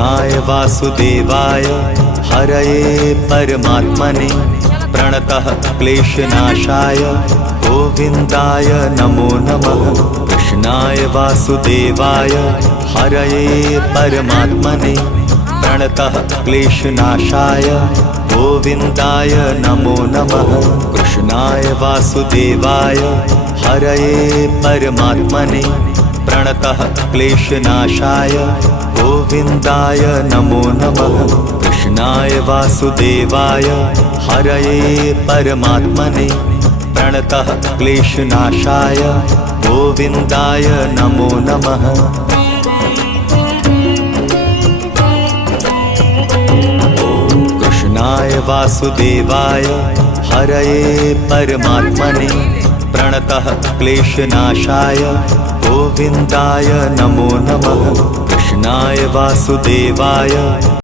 कृष्णाय वासुदेवाय हरये परमात्मने प्रणतः क्लेशनाशाय गोविन्दाय नमो नमः। कृष्णाय वासुदेवाय हरये परमात्मने प्रणतः क्लेशनाशाय गोविन्दाय नमो नमः। कृष्णाय वासुदेवाय हरये परमात्मने प्रणतः क्लेशनाशाय गोविन्दाय नमो नमः। कृष्णाय वासुदेवाय हरये परमात्मने प्रणतः क्लेशनाशाय गोविन्दाय नमो नमः। कृष्णाय वासुदेवाय हरये परमात्मने प्रणतः क्लेशनाशाय गोविन्दाय नमो नमः। कृष्णाय वासुदेवाय